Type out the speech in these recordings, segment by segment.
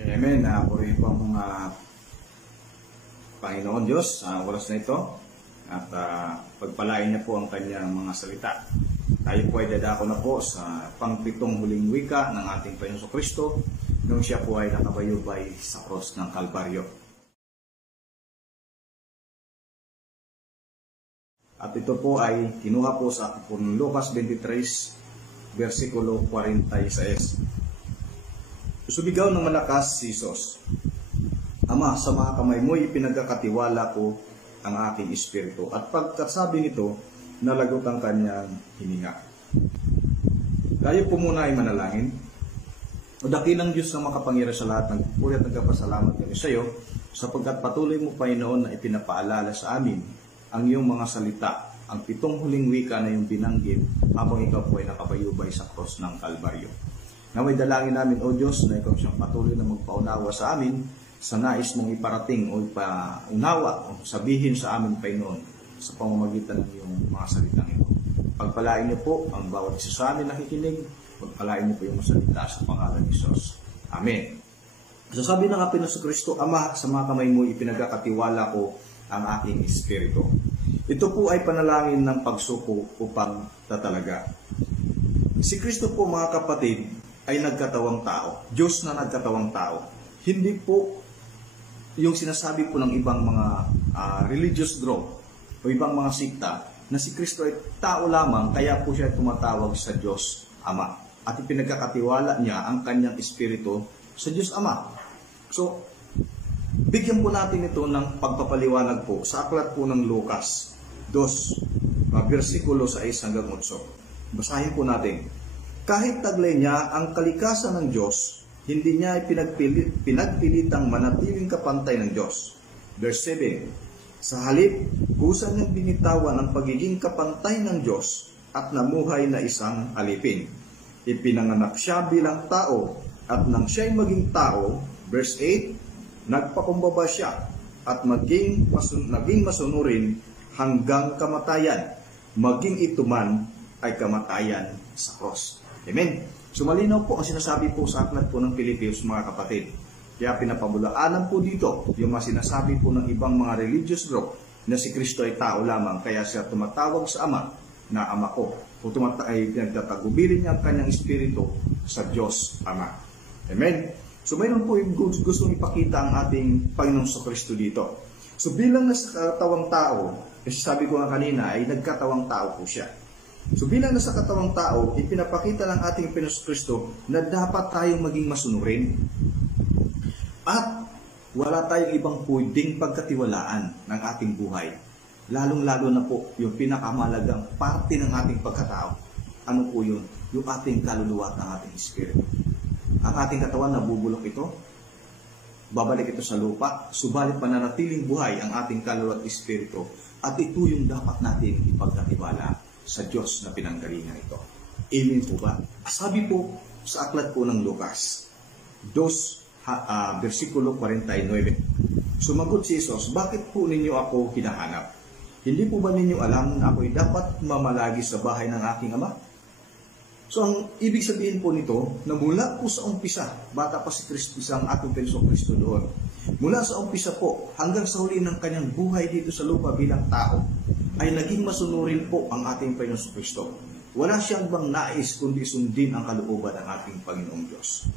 Amen. Purihin po ang mga Panginoon Diyos sa oras na ito at pagpalain niya po ang kanyang mga salita. Tayo po ay dadako na po sa pangpitong huling wika ng ating Panginoon Kristo nung siya po ay nakabayubay sa cross ng Kalbaryo. At ito po ay kinuha po sa Lucas 23, versikulo 46. Sumigaw ng malakas si Jesus, Ama, sa mga kamay mo ipinagkakatiwala ko ang aking espiritu. At pagkasabi nito, nalagot ang kanyang hininga. Tayo po muna ay manalangin. O dakilang Diyos na makapangyarihan sa lahat, nagpupuri at nagkapasalamat kami sa iyo, sapagkat patuloy mo, Panginoon, na ipinapaalala sa amin ang iyong mga salita, ang 7 huling wika na iyong binanggit habang ikaw po ay nakabayubay sa cross ng Kalbaryo. Naway dalangin namin, O Diyos, na ikaw siyang patuloy na magpaunawa sa amin sa nais mong iparating o ipaunawa o sabihin sa amin, Panginoon, sa pamamagitan ng iyong mga salitang ito. Pagpalain niyo po ang bawat isa sa amin nakikinig, pagpalain niyo po yung salita sa pangalan ni Jesus. Amen. So sabi ng Panginoon Kristo, Ama, sa mga kamay mo ipinagkakatiwala ko ang aking espiritu. Ito po ay panalangin ng pagsuko o pagtatalaga. Si Kristo po, mga kapatid, ay nagkatawang tao. Diyos na nagkatawang tao. Hindi po yung sinasabi po ng ibang mga religious group o ibang mga sikta na si Kristo ay tao lamang, kaya po siya tumatawag sa Diyos Ama. At ipinagkakatiwala niya ang kanyang espiritu sa Diyos Ama. So, bigyan po natin ito ng pagpapaliwanag po sa aklat po ng Lucas 2, versikulo 6 hanggang 8. Basahin po natin. Kahit taglay niya ang kalikasan ng Diyos, hindi niya pinagpilitang manatiling kapantay ng Diyos. Verse 7, Sa halip, kusa niyang binitawan ang pagiging kapantay ng Diyos at namuhay na isang alipin. Ipinanganak siya bilang tao at nang siya'y maging tao, verse 8, nagpakumbaba siya at naging masunurin hanggang kamatayan, maging ito man ay kamatayan sa cross. Amen. So malinaw po ang sinasabi po sa aklat po ng Pilippios, mga kapatid. Kaya pinapabulaanan po dito yung mga sinasabi po ng ibang mga religious group na si Kristo ay tao lamang, kaya siya tumatawag sa Ama na Ama ko. O nagtatagubilin niya ang kanyang espiritu sa Diyos Ama. Amen. So mayroon po yung gustong ipakita ang ating Panginoong Kristo dito. So bilang nasa katawang tao, kasi sabi ko nga kanina ay nagkatawang tao po siya. So bilang nasa katawang tao, ipinapakita ng ating Panginoong Kristo na dapat tayong maging masunurin. At wala tayong ibang pwedeng pagkatiwalaan ng ating buhay. Lalong-lalo na po yung pinakamalagang parte ng ating pagkatao. Ano po yun? Yung ating kaluluwa at ang ating espiritu. Ang ating katawan, nabubulok ito. Babalik ito sa lupa. Subalit pananatiling buhay ang ating kaluluwa at espiritu. At ito yung dapat natin ipagkatiwala sa Diyos na pinanggalingan ito. Amen po ba? Sabi po sa aklat po ng Lucas 2, versikulo 49. Sumagot si Jesus, bakit po ninyo ako hinahanap? Hindi po ba ninyo alam na ako'y dapat mamalagi sa bahay ng aking Ama? So ang ibig sabihin po nito, na mula po sa umpisa, bata pa si Kristo, isang ating Panginoong Kristo doon, mula sa umpisa po, hanggang sa huli ng kanyang buhay dito sa lupa bilang tao, ay naging masunurin po ang ating Panginoong Kristo. Wala siyang bang nais kundi sundin ang kalooban ng ating Panginoong Diyos.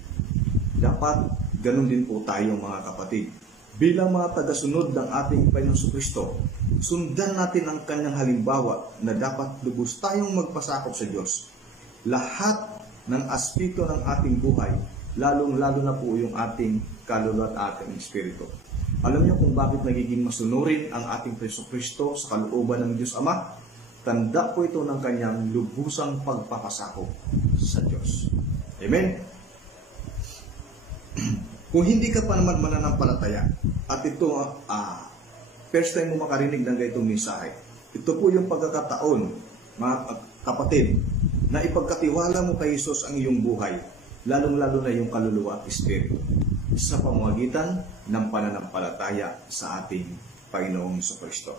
Dapat ganun din po tayo, mga kapatid. Bilang mga tagasunod ng ating Panginoong Kristo, sundan natin ang kanyang halimbawa na dapat lubos tayong magpasakop sa Diyos. Lahat ng aspeto ng ating buhay, lalong-lalo na po yung ating kaluluwa at ating espiritu. Alam niyo kung bakit nagiging masunurin ang ating Kristo sa kalooban ng Diyos Ama? Tanda po ito ng kanyang lubusang pagpapasakop sa Diyos. Amen? Kung hindi ka pa naman mananampalataya, at ito, first time mo makarinig ng ganitong mensahe, ito po yung pagkakataon, mga kapatid, na ipagkatiwala mo kay Jesus ang iyong buhay, lalong-lalo na yung kaluluwa at espiritu, sa pamamagitan ng pananampalataya sa ating Panginoong Kristo.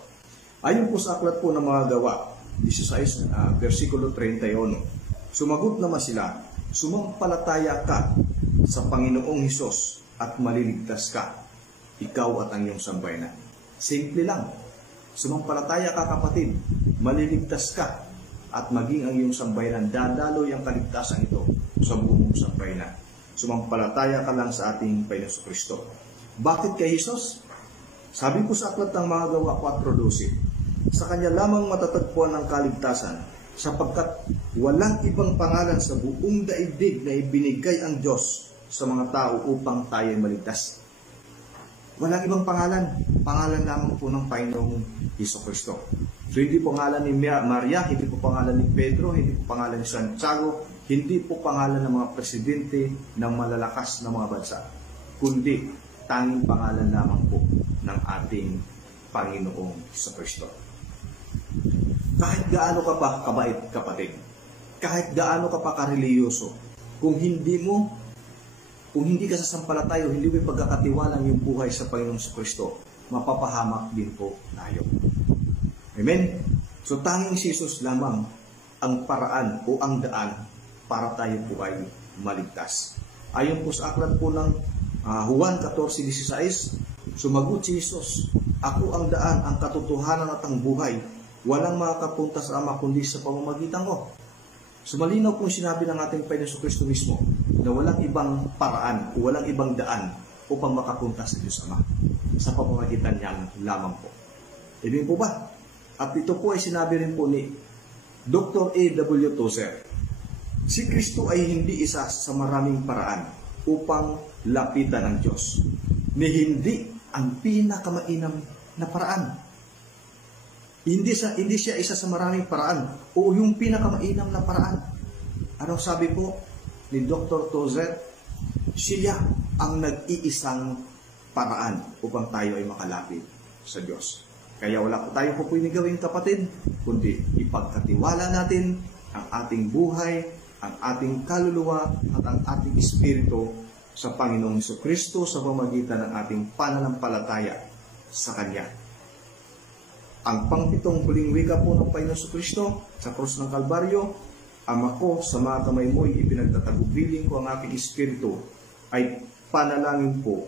Ayon po sa aklat po ng mga gawa, 16, versikulo 31, sumagot naman sila, sumampalataya ka sa Panginoong Hesus at maliligtas ka, ikaw at ang iyong sambayanan. Simple lang. Sumampalataya ka, kapatid, maliligtas ka, at maging ang iyong sambayanan, dadaloy ang kaligtasan ito sa buong sambayanan. Sumampalataya ka lang sa ating Panginoon Kristo. Bakit kay Jesus? Sabi ko sa aklat ng mga Gawa 4:12, sa Kanya lamang matatagpuan ang kaligtasan, sapagkat walang ibang pangalan sa buong daigdig na ibinigay ang Diyos sa mga tao upang tayo maligtas. Walang ibang pangalan. Pangalan lamang po ng Panginoong Jesucristo. So hindi po pangalan ni Maria, hindi po pangalan ni Pedro, hindi po pangalan ni Santiago, hindi po pangalan ng mga presidente ng malalakas na mga bansa, kundi tanging pangalan lamang po ng ating Panginoong Jesucristo. Kahit gaano ka pa kabait, kapatid, kahit gaano ka pa kareliyoso, kung hindi ka sasampalatayo, hindi mo pagkakatiwalang yung buhay sa Panginoong Jesucristo, mapapahamak din po tayo. Amen? So tanging si Jesus lamang ang paraan o ang daan para tayo po ay maligtas. Ayon po sa aklat po ng Juan 14:16, sumagot si Jesus, ako ang daan, ang katotohanan at ang buhay. Walang makakapunta sa Ama kundi sa pamamagitan ko. So malinaw pong sinabi ng ating Panginoon Kristo mismo na walang ibang paraan o walang ibang daan upang makapunta sa Diyos Ama. Sa pamamagitan niya lamang po. Ibig po ba? At ito po ay sinabi rin po ni Dr. A.W. Tozer. Si Kristo ay hindi isa sa maraming paraan upang lapitan ng Diyos, ni hindi ang pinakamainam na paraan. Hindi siya isa sa maraming paraan o yung pinakamainam na paraan. Anong sabi po ni Dr. Tozer? Siya ang nag-iisang paraan upang tayo ay makalapit sa Diyos. Kaya wala po tayo po pwedeng gawin, kapatid, kundi ipagkatiwala natin ang ating buhay, ang ating kaluluwa at ang ating espiritu sa Panginoong Jesucristo sa pamamagitan ng ating pananampalataya sa Kanya. Ang pangpitong huling wika po ng Panginoong Jesucristo sa krus ng Kalbaryo, Ama ko, sa mga kamay mo'y ipinagtatagubilin ko ang aking espiritu, ay panalangin po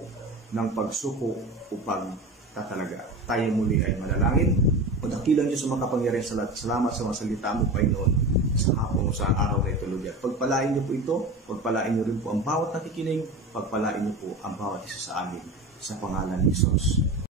ng pagsuko o pagtatalaga. Tayo muli ay manalangin. Pagdakilang Diyos sa makapangyarihan sa lahat. Salamat sa mga salita mo, Panginoon, sa hapon o sa araw na ito, Lord. Pagpalain niyo po ito, pagpalain niyo rin po ang bawat nakikinig, pagpalain niyo po ang bawat isa sa amin, sa pangalan ni Jesus.